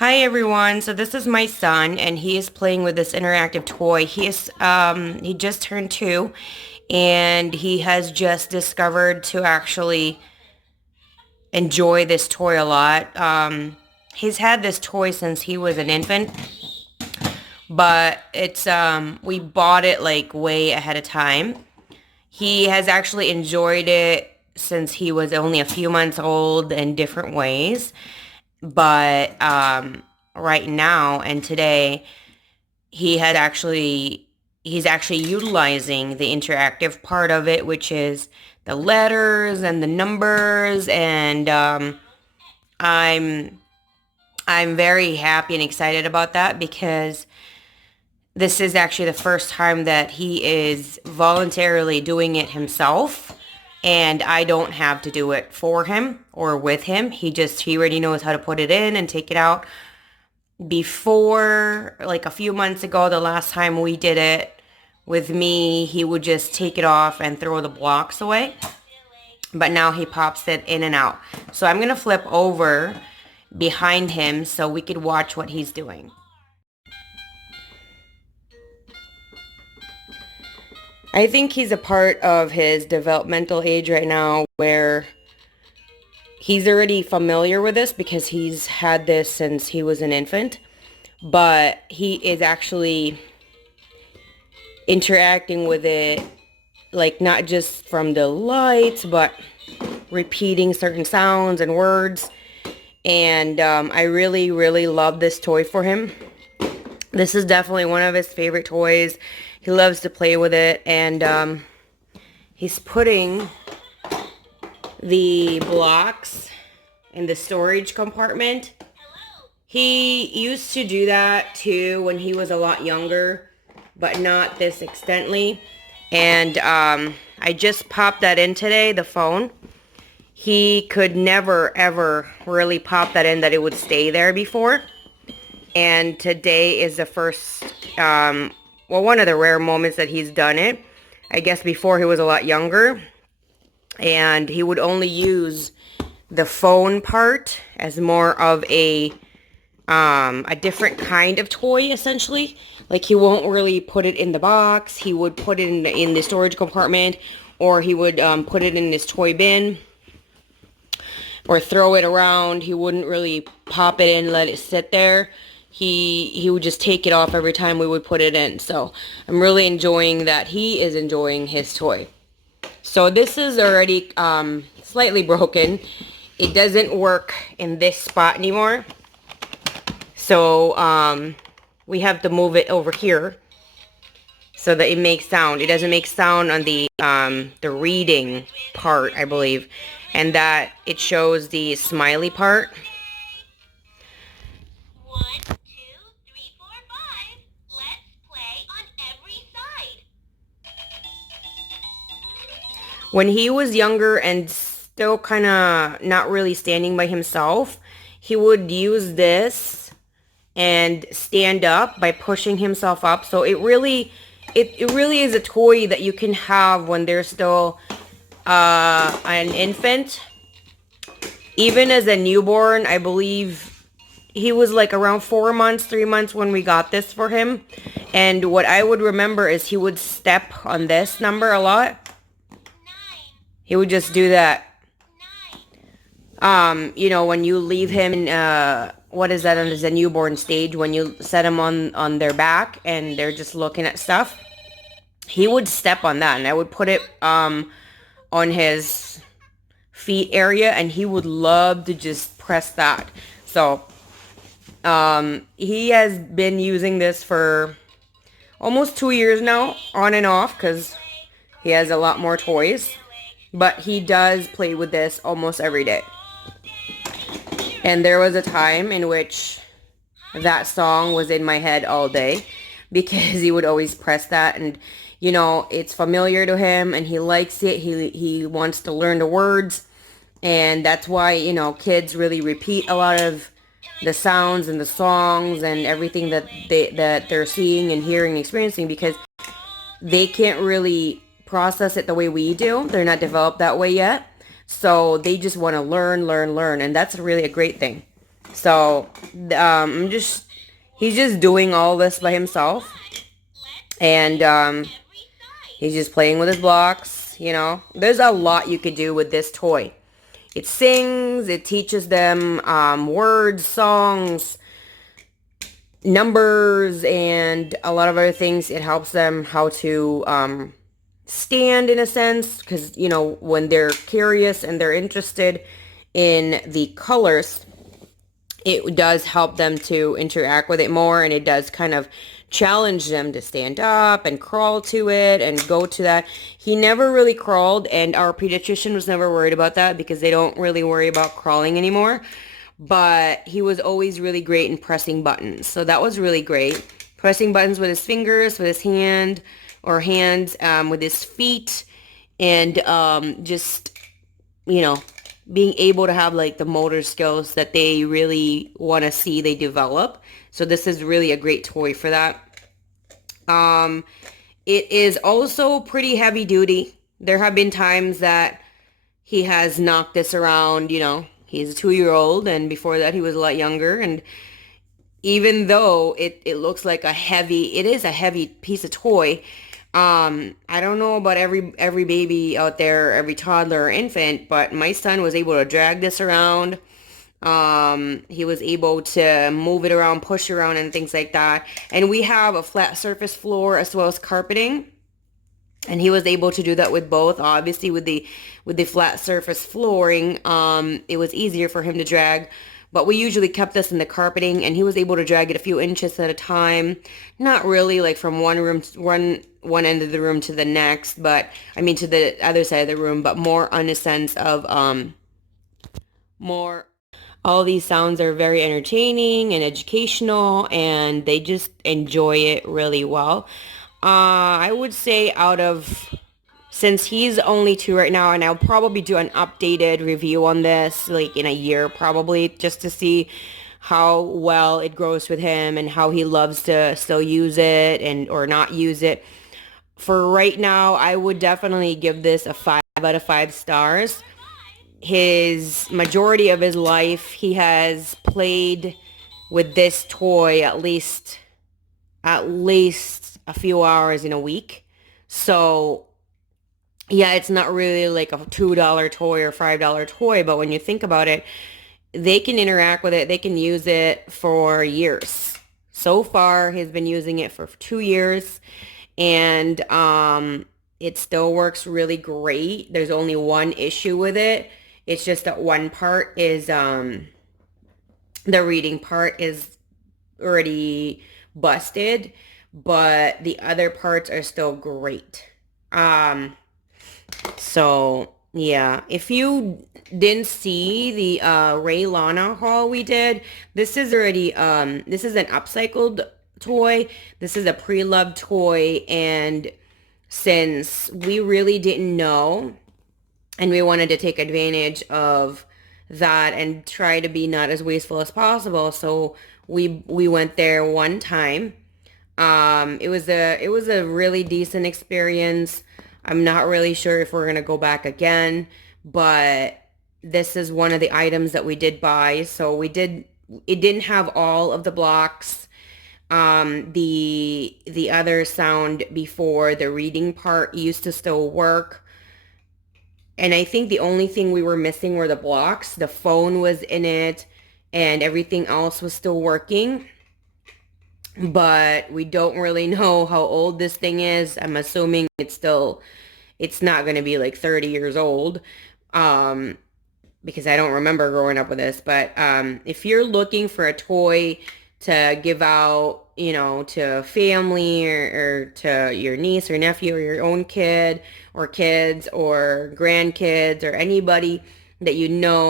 Hi everyone. So this is my son and he is playing with this interactive toy. He just turned 2 and he has just discovered to actually enjoy this toy a lot. He's had this toy since he was an infant, but we bought it like way ahead of time. He has actually enjoyed it since he was only a few months old in different ways. But right now and today, he's actually utilizing the interactive part of it, which is the letters and the numbers, and I'm I'm very happy and excited about that because this is actually the first time that he is voluntarily doing it himself, and I don't have to do it for him or with him. He already knows how to put it in and take it out. Before, like a few months ago, the last time we did it with me, he would just take it off and throw the blocks away. But now he pops it in and out. So I'm going to flip over behind him so we could watch what he's doing. I think he's a part of his developmental age right now where he's already familiar with this because he's had this since he was an infant, but he is actually interacting with it, like not just from the lights, but repeating certain sounds and words. And I really, really love this toy for him. This is definitely one of his favorite toys. He loves to play with it, and he's putting the blocks in the storage compartment. He used to do that too when he was a lot younger, but not this extently. And I just popped that in today, the phone. He could never, ever really pop that in that it would stay there before. And today is the first, one of the rare moments that he's done it. I guess before he was a lot younger. And he would only use the phone part as more of a different kind of toy, essentially. Like he won't really put it in the box. He would put it in the storage compartment, or he would put it in his toy bin, or throw it around. He wouldn't really pop it in and let it sit there. He would just take it off every time we would put it in. So I'm really enjoying that he is enjoying his toy. So this is already slightly broken. It doesn't work in this spot anymore. So we have to move it over here so that it makes sound. It doesn't make sound on the reading part, I believe. And that it shows the smiley part. 1, 2, 3, 4, 5. Let's play on every side. When he was younger and still kind of not really standing by himself, he would use this and stand up by pushing himself up. So it really is a toy that you can have when they're still an infant. Even as a newborn, I believe he was like around 4 months, 3 months when we got this for him. And what I would remember is he would step on this number a lot. He would just do that. When you leave him in, what is that, as a newborn stage, when you set him on their back and they're just looking at stuff, he would step on that, and I would put it on his feet area, and he would love to just press that. So he has been using this for almost 2 years now, on and off, because he has a lot more toys. But he does play with this almost every day. And there was a time in which that song was in my head all day because he would always press that, and it's familiar to him and he likes it. He wants to learn the words, and that's why, kids really repeat a lot of the sounds and the songs and everything that they're seeing and hearing and experiencing, because they can't really process it the way we do. They're not developed that way yet. So they just want to learn, and that's really a great thing. So he's just doing all this by himself, and he's just playing with his blocks. There's a lot you could do with this toy. It sings, it teaches them words, songs, numbers, and a lot of other things. It helps them how to stand in a sense, because, when they're curious and they're interested in the colors, it does help them to interact with it more, and it does kind of challenge them to stand up and crawl to it and go to that. He never really crawled, and our pediatrician was never worried about that because they don't really worry about crawling anymore. But he was always really great in pressing buttons. So that was really great. Pressing buttons with his fingers, with his hand, or hands, with his feet, and just, you know, being able to have like the motor skills that they really want to see they develop. So this is really a great toy for that. It is also pretty heavy duty. There have been times that he has knocked this around, he's a 2-year-old, and before that he was a lot younger. And even though it looks like it is a heavy piece of toy. I don't know about every baby out there, every toddler or infant, but my son was able to drag this around. He was able to move it around, push around, and things like that. And we have a flat surface floor as well as carpeting. And he was able to do that with both. Obviously, with the flat surface flooring, it was easier for him to drag. But we usually kept this in the carpeting, and he was able to drag it a few inches at a time. Not really like from one end of the room to the next, but I mean to the other side of the room, but more on a sense of more. All these sounds are very entertaining and educational, and they just enjoy it really well. I would say since he's only 2 right now, and I'll probably do an updated review on this like in a year probably, just to see how well it grows with him and how he loves to still use it and or not use it. For right now, I would definitely give this a 5 out of 5 stars. His majority of his life, he has played with this toy at least a few hours in a week. So yeah, it's not really like a $2 toy or $5 toy, but when you think about it, they can interact with it. They can use it for years. So far, he's been using it for 2 years, and it still works really great. There's only one issue with it. It's just that one part is the reading part is already busted, but the other parts are still great. So yeah, if you didn't see the Ray Lana haul we did, this is an upcycled toy. This is a pre-loved toy, and since we really didn't know and we wanted to take advantage of that and try to be not as wasteful as possible, so we went there one time. It was a really decent experience. I'm not really sure if we're gonna go back again, but this is one of the items that we did buy. So it didn't have all of the blocks. The other sound before the reading part used to still work. And I think the only thing we were missing were the blocks. The phone was in it and everything else was still working. But we don't really know how old this thing is. I'm assuming it's not going to be like 30 years old. Because I don't remember growing up with this. But if you're looking for a toy to give out, to family or to your niece or nephew or your own kid or kids or grandkids or anybody that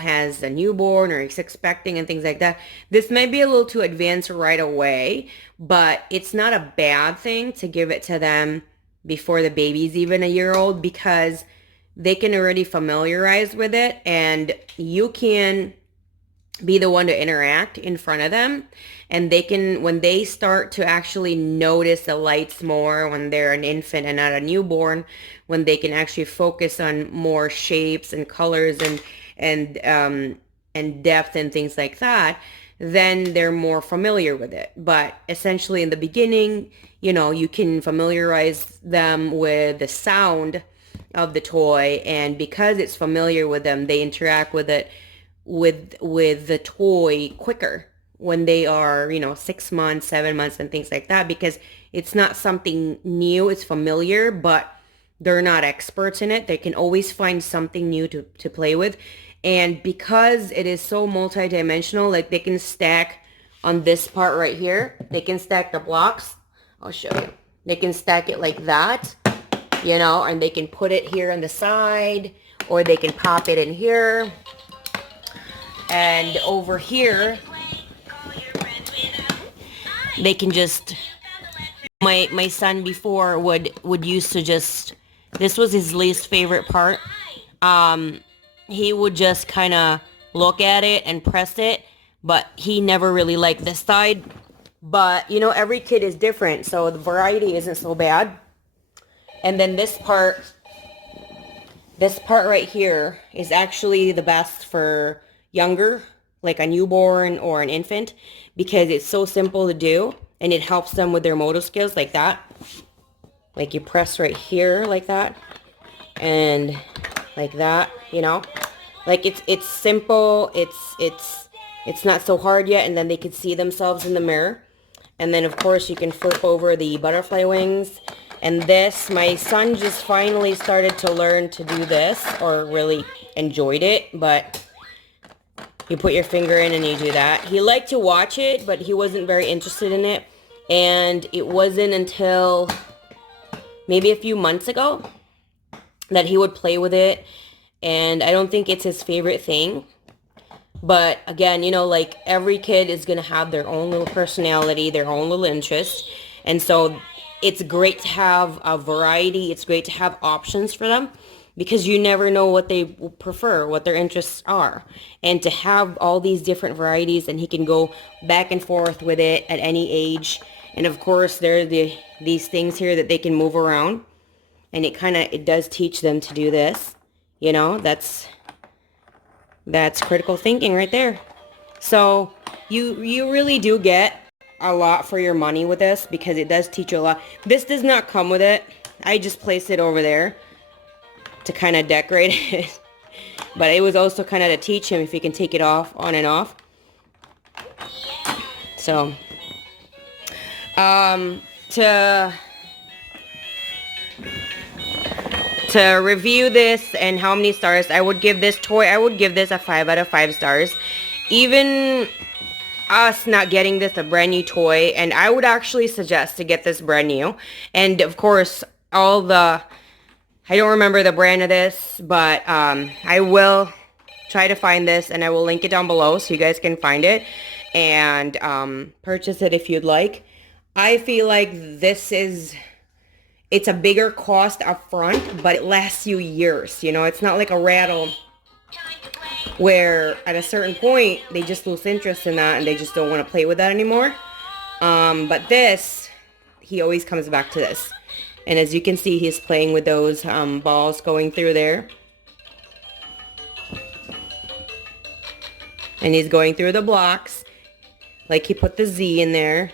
has a newborn or is expecting and things like that, this might be a little too advanced right away, but it's not a bad thing to give it to them before the baby's even a year old, because they can already familiarize with it, and you can be the one to interact in front of them, and they can, when they start to actually notice the lights more when they're an infant and not a newborn, when they can actually focus on more shapes and colors and depth and things like that, then they're more familiar with it. But essentially in the beginning, you can familiarize them with the sound of the toy, and because it's familiar with them, they interact with it with the toy quicker when they are 6 months, 7 months, and things like that, because it's not something new, it's familiar, but they're not experts in it. They can always find something new to play with. And because it is so multi-dimensional, like they can stack on this part right here, they can stack the blocks. I'll show you. They can stack it like that, and they can put it here on the side, or they can pop it in here. And over here, they can just, my son before would used to just, this was his least favorite part. He would just kind of look at it and press it, but he never really liked this side. But, every kid is different, so the variety isn't so bad. And then this part right here is actually the best for younger, like a newborn or an infant, because it's so simple to do, and it helps them with their motor skills like that. Like you press right here like that, and like that, like it's simple, it's not so hard yet, and then they can see themselves in the mirror. And then of course you can flip over the butterfly wings. And this, my son just finally started to learn to do this, or really enjoyed it, but you put your finger in and you do that. He liked to watch it, but he wasn't very interested in it. And it wasn't until maybe a few months ago that he would play with it. And I don't think it's his favorite thing. But again, like every kid is going to have their own little personality, their own little interests. And so it's great to have a variety. It's great to have options for them, because you never know what they prefer, what their interests are. And to have all these different varieties, and he can go back and forth with it at any age. And of course, there are these things here that they can move around. And it does teach them to do this. That's critical thinking right there. So you really do get a lot for your money with this, because it does teach you a lot. This does not come with it. I just placed it over there to kind of decorate it. But it was also kind of to teach him if he can take it off, on and off. So, to review this and how many stars, I would give this a 5 out of 5 stars. Even us not getting this a brand new toy, and I would actually suggest to get this brand new. And of course, I don't remember the brand of this, but I will try to find this, and I will link it down below so you guys can find it and purchase it if you'd like. I feel like it's a bigger cost up front, but it lasts you years. It's not like a rattle where at a certain point they just lose interest in that and they just don't want to play with that anymore. But this, he always comes back to this. And as you can see, he's playing with those balls going through there. And he's going through the blocks. Like he put the Z in there.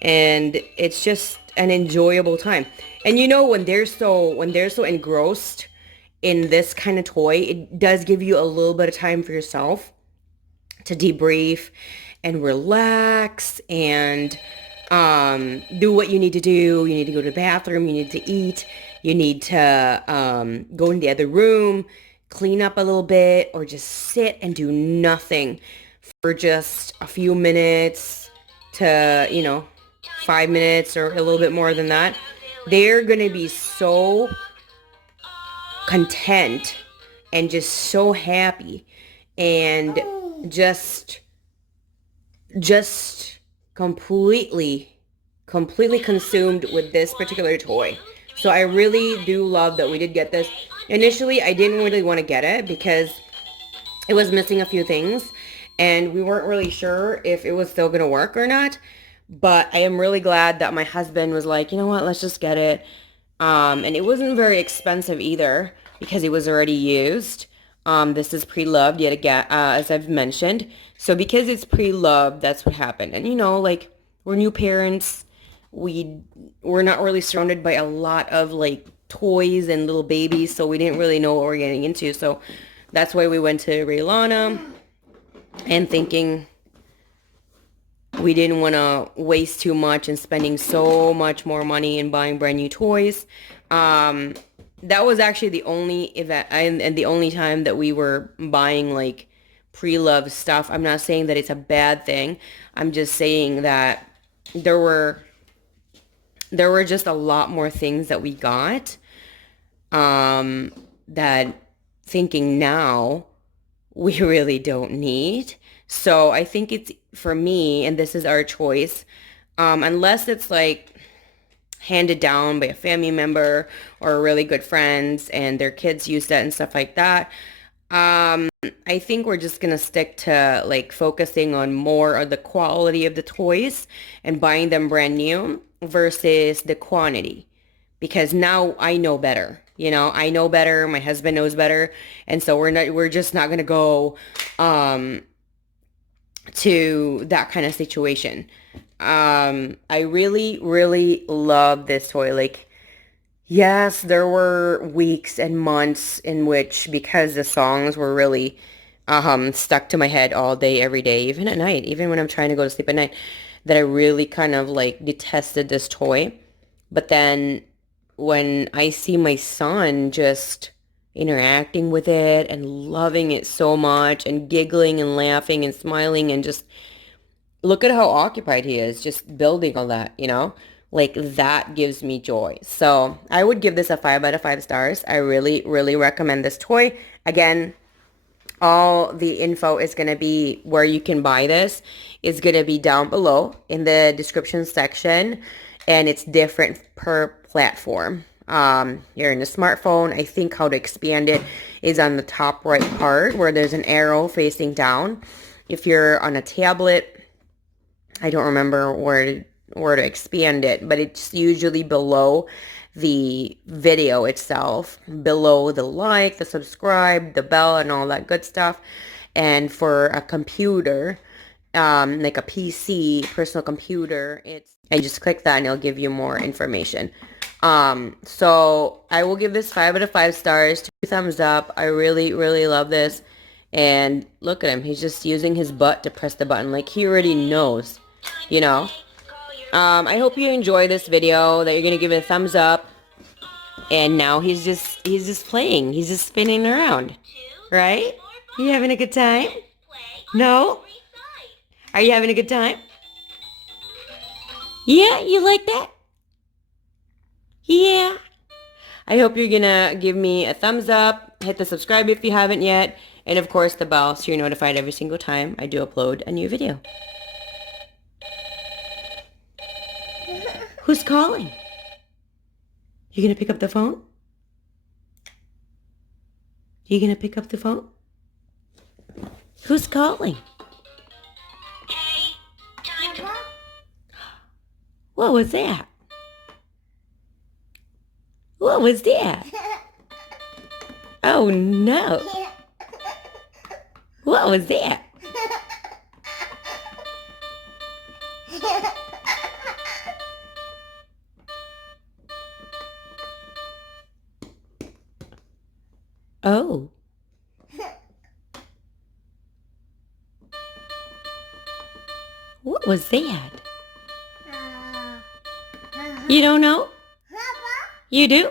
And it's just an enjoyable time. And when they're so engrossed in this kind of toy, it does give you a little bit of time for yourself to debrief and relax and do what you need to do. You need to go to the bathroom, you need to eat, you need to go in the other room, clean up a little bit, or just sit and do nothing for just a few minutes to 5 minutes or a little bit more than that. They're going to be so content and just so happy and just completely consumed with this particular toy. So I really do love that we did get this. Initially, I didn't really want to get it because it was missing a few things and we weren't really sure if it was still going to work or not. But I am really glad that my husband was like, you know what, let's just get it. And it wasn't very expensive either because it was already used. This is pre-loved yet again, as I've mentioned. So because it's pre-loved, that's what happened. And you know, like we're new parents, we're not really surrounded by a lot of like toys and little babies, so we didn't really know what we're getting into. So that's why we went to Raylana and thinking we didn't want to waste too much and spending so much more money in buying brand new toys. That was actually the only event and the only time that we were buying like pre-loved stuff. I'm not saying that it's a bad thing. I'm just saying that there were just a lot more things that we got that thinking now we really don't need. So I think it's for me, and this is our choice, unless it's like handed down by a family member or really good friends and their kids use that and stuff like that. I think we're just gonna stick to like focusing on more of the quality of the toys and buying them brand new versus the quantity. Because now I know better. You know, I know better, my husband knows better, and so we're just not gonna go to that kind of situation. I really, really love this toy. Like, yes, there were weeks and months in which, because the songs were really stuck to my head all day, every day, even at night, even when I'm trying to go to sleep at night, that I really kind of like detested this toy. But then when I see my son just interacting with it and loving it so much and giggling and laughing and smiling and just look at how occupied he is just building all that, you know? Like that gives me joy. So I would give this a 5 out of 5 stars. I really, really recommend this toy. Again, all the info is going to be where you can buy this. It's going to be down below in the description section, and it's different per platform. You're in a smartphone. I think how to expand it is on the top right part where there's an arrow facing down. If you're on a tablet, I don't remember where to expand it, but it's usually below the video itself, below the like, the subscribe, the bell, and all that good stuff. And for a computer, like a PC, personal computer, I just click that and it'll give you more information. So I will give this 5 out of 5 stars, 2 thumbs up. I really, really love this. And look at him. He's just using his butt to press the button. Like he already knows, you know. I hope you enjoy this video, that you're going to give it a thumbs up. And now he's just playing. He's just spinning around. Right? You having a good time? No? Are you having a good time? Yeah, you like that? Yeah. I hope you're gonna give me a thumbs up, hit the subscribe if you haven't yet, and of course the bell so you're notified every single time I do upload a new video. Who's calling? You gonna pick up the phone? You gonna pick up the phone? Who's calling? Hey, time to... What was that? What was that? Oh no. What was that? Oh. What was that? You don't know? You do?